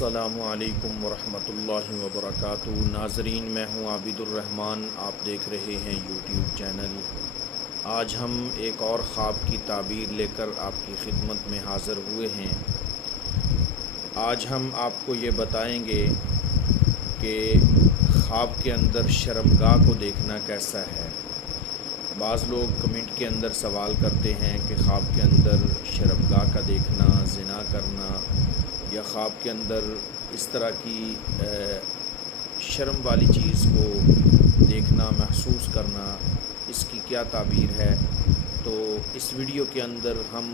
السلام علیکم ورحمۃ اللہ وبرکاتہ۔ ناظرین، میں ہوں عابد الرحمن، آپ دیکھ رہے ہیں یوٹیوب چینل۔ آج ہم ایک اور خواب کی تعبیر لے کر آپ کی خدمت میں حاضر ہوئے ہیں۔ آج ہم آپ کو یہ بتائیں گے کہ خواب کے اندر شرمگاہ کو دیکھنا کیسا ہے۔ بعض لوگ کمنٹ کے اندر سوال کرتے ہیں کہ خواب کے اندر شرمگاہ کا دیکھنا، زنا کرنا یا خواب کے اندر اس طرح کی شرم والی چیز کو دیکھنا، محسوس کرنا، اس کی کیا تعبیر ہے۔ تو اس ویڈیو کے اندر ہم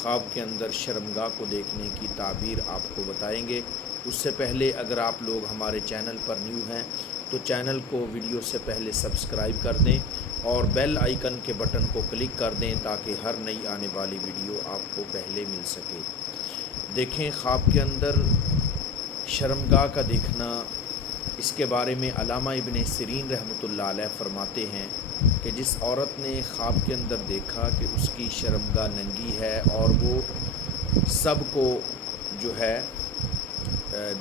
خواب کے اندر شرمگاہ کو دیکھنے کی تعبیر آپ کو بتائیں گے۔ اس سے پہلے اگر آپ لوگ ہمارے چینل پر نیو ہیں تو چینل کو ویڈیو سے پہلے سبسکرائب کر دیں اور بیل آئیکن کے بٹن کو کلک کر دیں تاکہ ہر نئی آنے والی ویڈیو آپ کو پہلے مل سکے۔ دیکھیں، خواب کے اندر شرمگاہ کا دیکھنا، اس کے بارے میں علامہ ابن سیرین رحمۃ اللہ علیہ فرماتے ہیں کہ جس عورت نے خواب کے اندر دیکھا کہ اس کی شرمگاہ ننگی ہے اور وہ سب کو جو ہے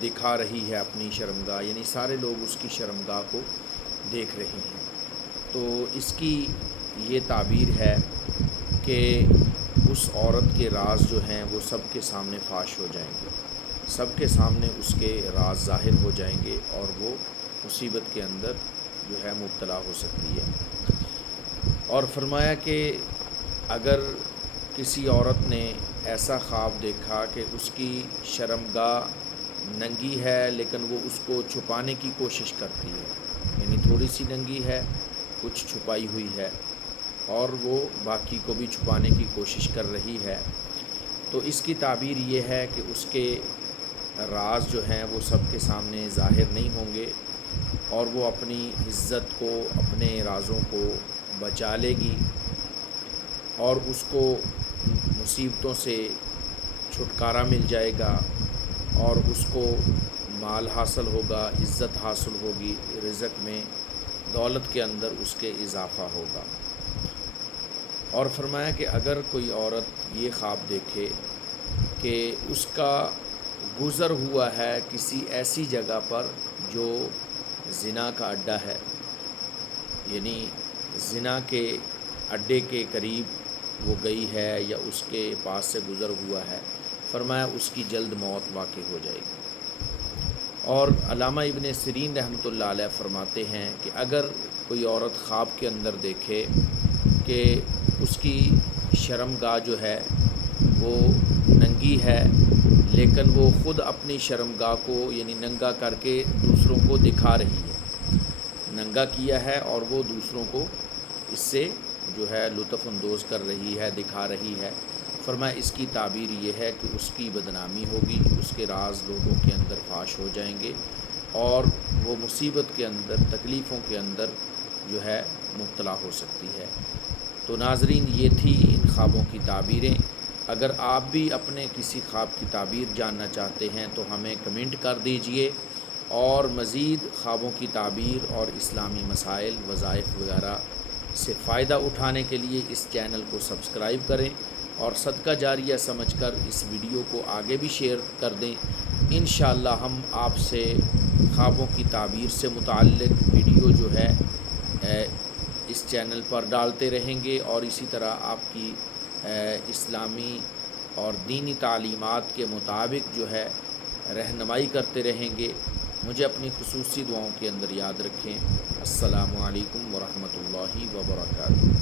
دکھا رہی ہے اپنی شرمگاہ، یعنی سارے لوگ اس کی شرمگاہ کو دیکھ رہے ہیں، تو اس کی یہ تعبیر ہے کہ اس عورت کے راز جو ہیں وہ سب کے سامنے فاش ہو جائیں گے، سب کے سامنے اس کے راز ظاہر ہو جائیں گے اور وہ مصیبت کے اندر جو ہے مبتلا ہو سکتی ہے۔ اور فرمایا کہ اگر کسی عورت نے ایسا خواب دیکھا کہ اس کی شرمگاہ ننگی ہے لیکن وہ اس کو چھپانے کی کوشش کرتی ہے، یعنی تھوڑی سی ننگی ہے، کچھ چھپائی ہوئی ہے اور وہ باقی کو بھی چھپانے کی کوشش کر رہی ہے، تو اس کی تعبیر یہ ہے کہ اس کے راز جو ہیں وہ سب کے سامنے ظاہر نہیں ہوں گے اور وہ اپنی عزت کو، اپنے رازوں کو بچا لے گی اور اس کو مصیبتوں سے چھٹکارا مل جائے گا اور اس کو مال حاصل ہوگا، عزت حاصل ہوگی، رزق میں، دولت کے اندر اس کے اضافہ ہوگا۔ اور فرمایا کہ اگر کوئی عورت یہ خواب دیکھے کہ اس کا گزر ہوا ہے کسی ایسی جگہ پر جو زنا کا اڈہ ہے، یعنی زنا کے اڈے کے قریب وہ گئی ہے یا اس کے پاس سے گزر ہوا ہے، فرمایا اس کی جلد موت واقع ہو جائے گی۔ اور علامہ ابن سیرین رحمۃ اللہ علیہ فرماتے ہیں کہ اگر کوئی عورت خواب کے اندر دیکھے کہ اس کی شرمگاہ جو ہے وہ ننگی ہے لیکن وہ خود اپنی شرمگاہ کو یعنی ننگا کر کے دوسروں کو دکھا رہی ہے، ننگا کیا ہے اور وہ دوسروں کو اس سے جو ہے لطف اندوز کر رہی ہے، دکھا رہی ہے، فرمایا اس کی تعبیر یہ ہے کہ اس کی بدنامی ہوگی، اس کے راز لوگوں کے اندر فاش ہو جائیں گے اور وہ مصیبت کے اندر، تکلیفوں کے اندر جو ہے مبتلا ہو سکتی ہے۔ تو ناظرین، یہ تھی ان خوابوں کی تعبیریں۔ اگر آپ بھی اپنے کسی خواب کی تعبیر جاننا چاہتے ہیں تو ہمیں کمنٹ کر دیجئے اور مزید خوابوں کی تعبیر اور اسلامی مسائل، وظائف وغیرہ سے فائدہ اٹھانے کے لیے اس چینل کو سبسکرائب کریں اور صدقہ جاریہ سمجھ کر اس ویڈیو کو آگے بھی شیئر کر دیں۔ انشاءاللہ ہم آپ سے خوابوں کی تعبیر سے متعلق ویڈیو جو ہے اس چینل پر ڈالتے رہیں گے اور اسی طرح آپ کی اسلامی اور دینی تعلیمات کے مطابق جو ہے رہنمائی کرتے رہیں گے۔ مجھے اپنی خصوصی دعاؤں کے اندر یاد رکھیں۔ السلام علیکم ورحمۃ اللہ وبرکاتہ۔